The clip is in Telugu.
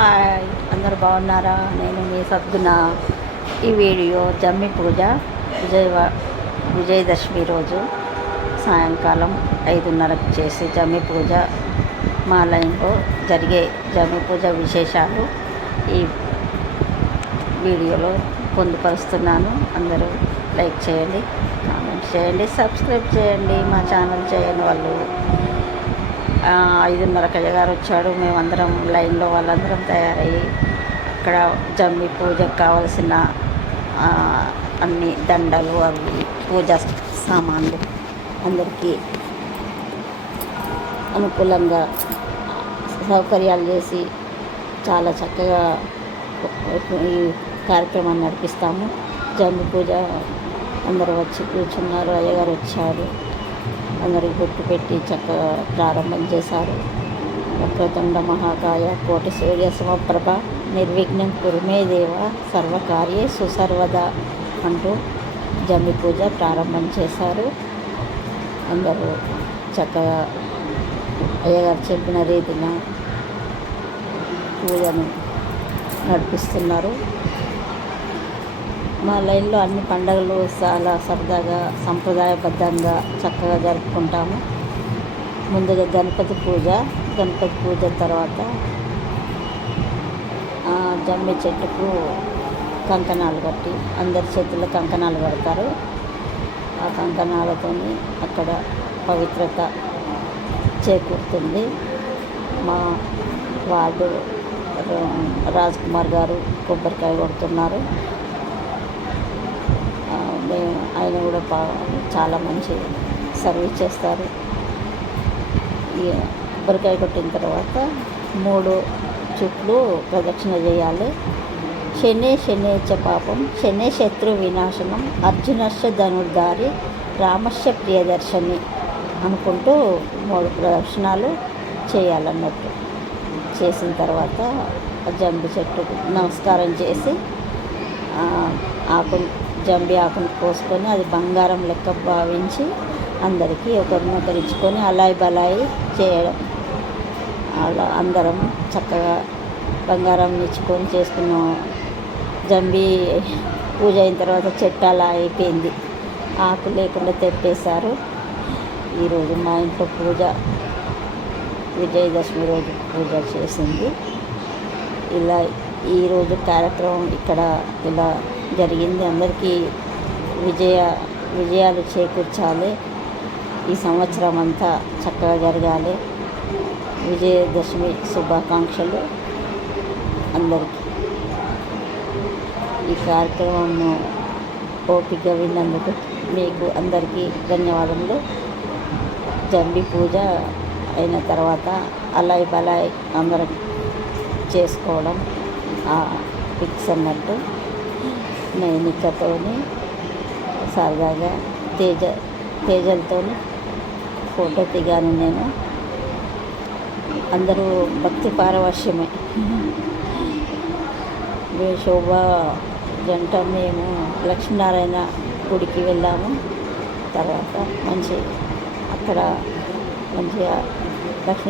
హాయ్, అందరూ బాగున్నారా? నేను మీ సద్గుణ. ఈ వీడియో జమ్మి పూజ విజయదశమి రోజు సాయంకాలం 5:30కి చేసి జమ్మి పూజ మా లైన్లో జరిగే జమ్మి పూజ విశేషాలు ఈ వీడియోలో పొందుపరుస్తున్నాను. అందరూ లైక్ చేయండి, కామెంట్ చేయండి, సబ్స్క్రైబ్ చేయండి. మా ఛానల్ చేయని వాళ్ళు 5:30కి అయ్యగారు వచ్చాడు. మేమందరం లైన్లో వాళ్ళందరం తయారయ్యి ఇక్కడ జమ్మి పూజకు కావలసిన అన్ని దండలు అవి పూజా సామాన్లు అందరికీ అనుకూలంగా సౌకర్యాలు చేసి చాలా చక్కగా ఈ కార్యక్రమాన్ని నడిపిస్తాము. జమ్మి పూజ అందరూ వచ్చి కూర్చున్నారు. అయ్యగారు వచ్చారు, అందరికి బొట్టు పెట్టి చక్కగా ప్రారంభం చేశారు. వక్రతుండ మహాకాయ కోటి సూర్య సమప్రభ నిర్విఘ్నం కురుమే దేవ సర్వకార్యే సుసర్వద అంటూ జమ్మి పూజ ప్రారంభం చేశారు. అందరూ చక్కగా అయ్యగారు చెప్పిన రీతిన పూజను నడిపిస్తున్నారు. మా లైన్లో అన్ని పండుగలు చాలా సరదాగా సంప్రదాయబద్ధంగా చక్కగా జరుపుకుంటాము. ముందుగా గణపతి పూజ తర్వాత జమ్మి చెట్టుకు కంకణాలు కట్టి అందరి చేతుల్లో కంకణాలు కడతారు. ఆ కంకణాలతో అక్కడ పవిత్రత చేకూరుతుంది. మా వార్డు రాజ్ కుమార్ గారు కొబ్బరికాయ కొడుతున్నారు. ఆయన కూడా చాలా మంచి సర్వీస్ చేస్తారు. కొబ్బరికాయ కొట్టిన తర్వాత 3 చుట్లు ప్రదక్షిణ చేయాలి. శనేశ్చ పాపం శనే శత్రు వినాశనం అర్జునస్య ధనుర్ధారి రామస్య ప్రియదర్శని అనుకుంటూ 3 ప్రదక్షిణాలు చేయాలన్నట్టు. చేసిన తర్వాత జంబి చెట్టుకు నమస్కారం చేసి జంబి ఆకును కోసుకొని అది బంగారం లెక్క భావించి అందరికీ ఒకరినొకరు ఇచ్చుకొని అలాయి బలాయి చేయడం. అలా అందరం చక్కగా బంగారం ఇచ్చుకొని చేసుకున్నాం. జంబి పూజ అయిన తర్వాత చెట్టు అలా అయిపోయింది, ఆకు లేకుండా తెప్పేశారు. ఈరోజు మా ఇంట్లో పూజ విజయదశమి రోజు పూజ చేసింది. ఇలా ఈరోజు కార్యక్రమం ఇక్కడ ఇలా జరిగింది. అందరికీ విజయాలు చేకూర్చాలి. ఈ సంవత్సరం అంతా చక్కగా జరగాలి. విజయదశమి శుభాకాంక్షలు అందరికీ. ఈ కార్యక్రమంను ఓపిక విన్నందుకు మీకు అందరికీ ధన్యవాదములు. జంబి పూజ అయిన తర్వాత అలాయ్ బలాయ్ అందరం చేసుకోవడం పిక్స్ అన్నట్టు. నైనికతోని సరదాగా తేజలతో ఫోటో దిగాను నేను. అందరూ భక్తి పారవశ్యమే. శోభ జంట మేము లక్ష్మీనారాయణ గుడికి వెళ్ళాము. తర్వాత అక్కడ మంచిగా లక్ష్మీ